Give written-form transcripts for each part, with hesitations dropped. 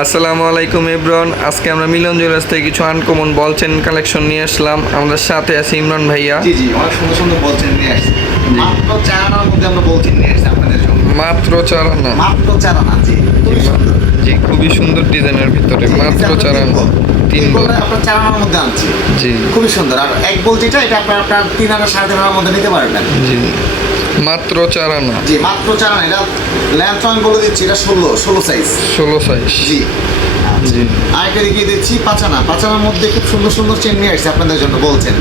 আসসালামু আলাইকুম এভরিওয়ান। আজকে আমরা মিলন জুয়েলার্স থেকে কিছু আনকমন বল চেন কালেকশন নিয়ে আসলাম। আমাদের সাথে আছে ইমরান ভাইয়া। জি জি, অনেক সুন্দর সুন্দর বল চেন নিয়ে আসছি। মাত্র 4 আনার মধ্যে আমরা বল চেন নিয়ে আসছি আপনাদের জন্য। মাত্র 4 আনা। মাত্র 4 আনা। জি, খুবই সুন্দর। জি, খুবই সুন্দর ডিজাইনের ভিতরে মাত্র 4 আনা। 3 বল আপনার 4 আনার মধ্যে আনছি। জি, খুবই সুন্দর। আর এক বল যেটা এটা আপনার 3 আনা 3.5 আনার মধ্যে নিতে পারবেন। জি, মাত্র 4 আনা। জি, মাত্র 4 আনা। এটা ল্যান্থ আমি বলে দিচ্ছি, এটা 16 সাইজ। 16 সাইজ। জি জি, আরেকটা দেখিয়ে দিচ্ছি 5 আনা। 5 আনার মধ্যে খুব সুন্দর সুন্দর চেন নিয়ে আসছি আপনাদের জন্য বলছেন।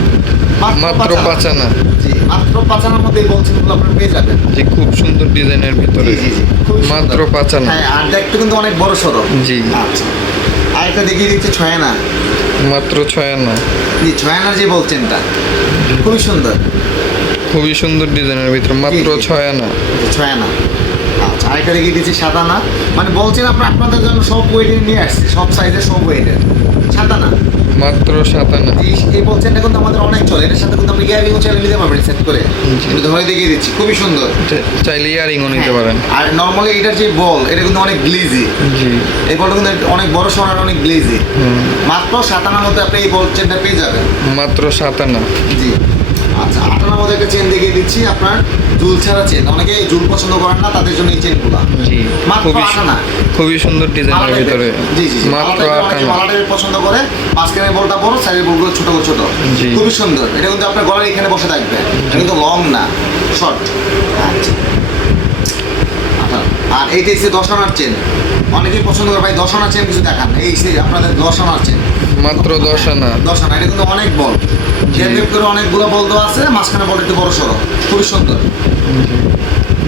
মাত্র 5 আনা। জি, মাত্র 5 আনার মধ্যে বলছেন গুলো আপনারা পেয়ে যাবেন। জি, খুব সুন্দর ডিজাইনের ভিতরে। জি জি, খুবই সুন্দর। মাত্র 5 আনা। হ্যাঁ, আর দেখতে কিন্তু অনেক বড় সরো। জি, আচ্ছা, আরেকটা দেখিয়ে দিচ্ছি 6 আনা। মাত্র 6 আনা। জি, 6 আনার যে বলছেনটা খুবই সুন্দর। খুবই সুন্দর ডিজাইনের ভিতরে মাত্র জি, জি। 6 আনা। 6 আনা। আচ্ছা, আরেকটা দেখিয়ে দিচ্ছি 7 আনা। মানে বলছেন আপনাদের জন্য সব ওয়েটের নিয়ে আসছি, সব সাইজের সব ওয়েটের। 7 আনা। মাত্র 7 আনা। এই বলছেনটা কিন্তু আমাদের অনেক চলে। এটার সাথে কিন্তু আপনি ইয়ারিংও চাইলে নিতে পারবেন সেট করে। কিন্তু ধরে দেখিয়ে দিচ্ছি, খুবই সুন্দর। চাইলে ইয়ারিংও নিতে পারেন। আর নর্মালি এটার যে বল, এটা কিন্তু অনেক গ্লেজি। জি, এই বলটা কিন্তু অনেক বড় সরার, অনেক গ্লেজি। মাত্র 7 আনার মধ্যে আপনি এই বল চেনটা পেয়ে যাবেন। মাত্র 7 আনা। জি। আচ্ছা, 8 আনার মধ্যে একটা চেন দেখিয়ে দিচ্ছি আপনার, ঝুল ছাড়া চেন। অনেকে ঝুল পছন্দ করেন না, তাদের জন্য এই চেনগুলো। জি, মাত্র 8 আনা। খুবই সুন্দর ডিজাইনের ভিতরে। জি জি, মাত্র 8 আনা। মালাটাকে পছন্দ করে, মাঝখানের বলটা বড়, সাইডের বলগুলো ছোট ছোট। জি। খুবই সুন্দর। এটা কিন্তু আপনার গলার এখানে বসে থাকবে। এটা কিন্তু লং না, শর্ট। আচ্ছা, আর এইটা হচ্ছে 10 আনার চেন। অনেকেই পছন্দ করে, ভাই 10 আনার চেন কিছু দেখান। এই সে আপনাদের 10 আনার চেন। মাত্র 10 আনা। 10 আনা। এটা কিন্তু অনেক বল। ডেপ করে অনেকগুলো বল দেওয়া আছে, মাঝখানে বল একটু বড় সড়ো। খুবই সুন্দর।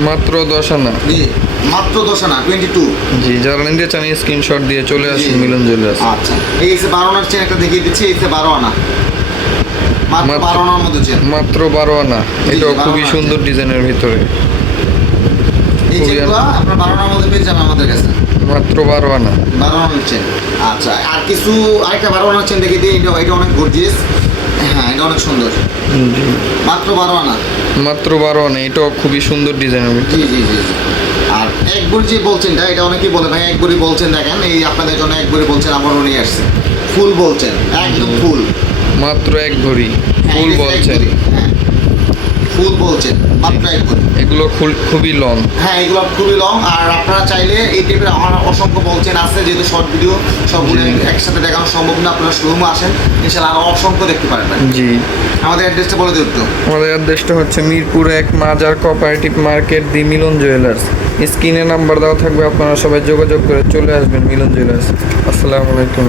মাত্র 10 আনা। জি, মাত্র 10 আনা, 22। জি, যারা নিতে চান স্ক্রিনশট দিয়ে চলে আসুন মিলন জুয়েলার্স। আচ্ছা, এই হচ্ছে 12 আনার চেন একটা দেখিয়ে দিচ্ছি। এই হচ্ছে 12 আনা। মাত্র 12 আনার মধ্যে চেন। মাত্র 12 আনা। এটাও 12 খুবই আনা সুন্দর ডিজাইনের ভিতরে। এই খুবই চেনগুলো আপনার 12 আনার মধ্যে পেয়ে যাবেন আমাদের কাছে। মাত্র 12 আনা। 12 আনার চেন। আচ্ছা, আর কিছু আরেকটা 12 আনার চেন দেখিয়ে দিই। এটা অনেক গর্জিয়াস। হ্যাঁ, এটা অনেক সুন্দর। জি, মাত্র 12 আনা। মাত্র 12 আনা। এটাও খুবই সুন্দর ডিজাইনের ভিতরে। জি জি জি জি। আর এক বড়ি যে বলছেনটা, এটা অনেকেই বলে ভাই এক বড়ি বলছেন, দেখেন এই আপনাদের জন্য এক বড়ি বলছেন আমারও নিয়ে আসছে। ফুল বলছেন, একদম ফুল। মাত্র 1 ভরি হ্যাঁ, ফুল এটা এক বলছেন। বড়ি। হ্যাঁ, ফুল বলছেন, মাত্র এক বড়ি। এগুলো খুবই লং। হ্যাঁ, এগুলো খুবই লং। আর আপনারা চাইলে এই টাইপের আমার অসংখ্য বলছেন আছে, যেহেতু শর্ট ভিডিও সবগুলো একসাথে দেখানো সম্ভব না, আপনারা শোরুমে আসেন, ইনশাআল্লাহ আরও অসংখ্য দেখতে পারবেন। জি, আমাদের অ্যাড্রেসটা বলে দিন তো। আমাদের অ্যাড্রেসটা হচ্ছে মিরপুর 1 মাজার কোঅপারেটিভ মার্কেট, দি মিলন জুয়েলার্স। স্ক্রিনে নাম্বার দেওয়া থাকবে, আপনারা সবাই যোগাযোগ করে চলে আসবেন মিলন জুয়েলার্স। আসসালামু আলাইকুম।